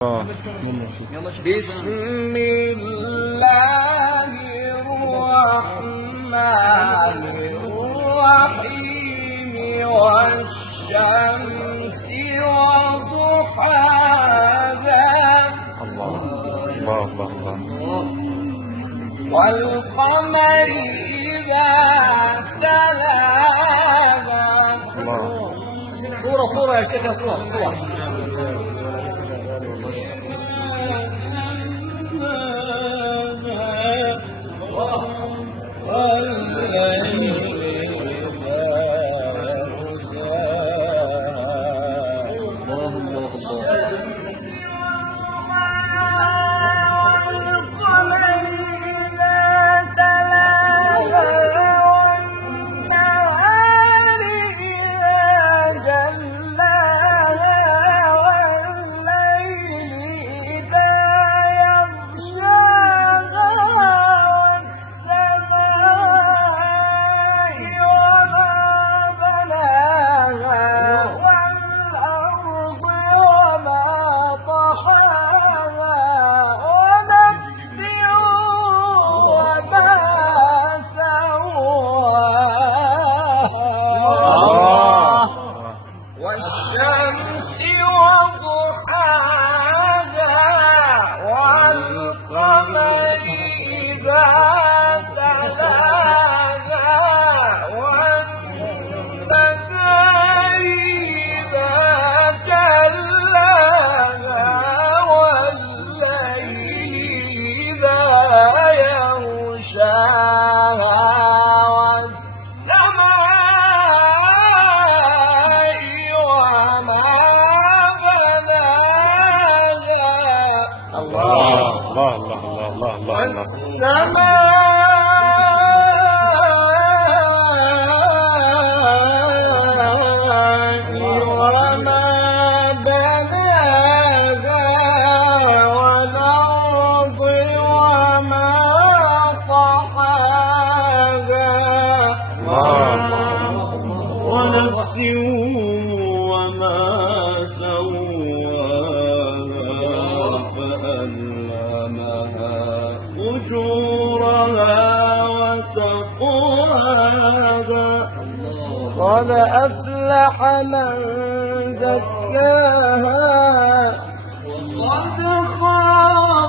بسم الله الرحمن الرحيم والشمس وضحاها والقمر إذا تلاها صورة يا شيخ صورة والشمس وضحاها والقمر إذا تلاها والنهار إذا جلاها والليل إذا يغشاها والسماء وما بناها والأرض وما طحاها ونفس وما سواها فألهمها فجورها وتقواها قد أفلح من زكاها وقد خاب